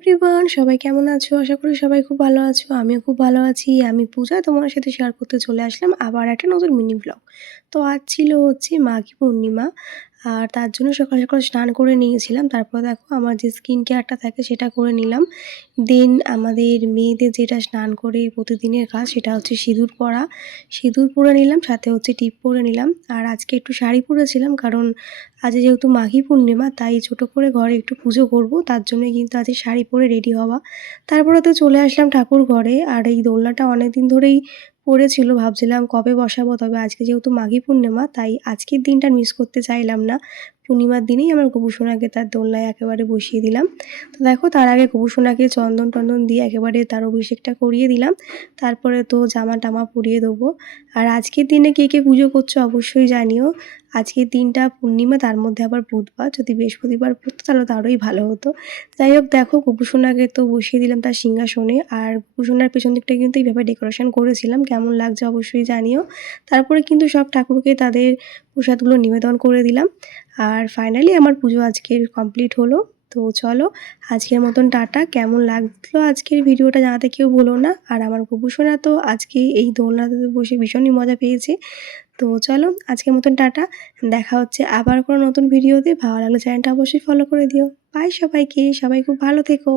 Everyone, সবাই কেমন আছো? আশা করি সবাই খুব ভালো আছো। আমিও খুব ভালো আছি। আমি পূজা, তোমার সাথে শেয়ার করতে চলে আসলাম আবার একটা নতুন মিনি ব্লগ। তো আজ ছিল হচ্ছে মাঘী পূর্ণিমা। আর তার জন্য সকাল সকাল স্নান করে নিয়েছিলাম। তারপর দেখো আমার যে স্কিন কেয়ারটা থাকে সেটা করে নিলাম। দেন আমাদের মেয়েদের যেটা স্নান করে প্রতিদিনের কাজ সেটা হচ্ছে সিঁদুর পরা। সিঁদুর পরে নিলাম, সাথে হচ্ছে টিপ পরে নিলাম। আর আজকে একটু শাড়ি পরেছিলাম, কারণ আজ যেহেতু মাঘী পূর্ণিমা তাই ছোট করে ঘরে একটু পুজো করব, তার জন্যই কিন্তু আজকে শাড়ি পরে রেডি হওয়া। তারপরে তো চলে আসলাম ঠাকুর ঘরে। আর এই দোলনাটা অনেক দিন ধরেই পড়েছিল, ভাবছিলাম কবে বসাবো, তবে আজকে যেহেতু মাঘী পূর্ণিমা তাই আজকের দিনটা মিস করতে চাইলাম না। পূর্ণিমার দিনেই আমার গোপুসোনাকে তার দোলনায় একেবারে বসিয়ে দিলাম। তো দেখো তার আগে গোপুসোনাকে চন্দন টন্দন দিয়ে একেবারে তার অভিষেকটা করিয়ে দিলাম। তারপরে তো জামা টামা পরিয়ে দেবো। আর আজকের দিনে কে কে পুজো করছো অবশ্যই জানিও। আজকের দিনটা পূর্ণিমা, তার মধ্যে আবার বুধবার, যদি বৃহস্পতিবার পড়তো তাহলে তো আরোই ভালো হতো। যাই হোক, দেখো গোপুসোনাকে তো বসিয়ে দিলাম তার সিংহাসনে। আর গোপুসোনার পেছন দিকটা কিন্তু এইভাবে ডেকোরেশন করেছিলাম, কেমন লাগছে অবশ্যই জানিও। তারপরে কিন্তু সব ঠাকুরকে তাদের প্রসাদগুলো নিবেদন করে দিলাম। আর ফাইনালি আমার পুজো আজকের কমপ্লিট হলো। তো চলো, আজকের মতন টাটা। কেমন লাগলো আজকের ভিডিওটা জানাতে কেউ ভুলো না। আর আমার গোপুসোনা তো আজকে এই দোলনাতে বসে ভীষণই মজা পেয়েছে। তো চলো, আজকের মতন টাটা। দেখা হচ্ছে আবার কোনো নতুন ভিডিওতে। ভালো লাগলে চ্যানেলটা অবশ্যই ফলো করে দিও। বাই সবাইকে, সবাই খুব ভালো থেকো।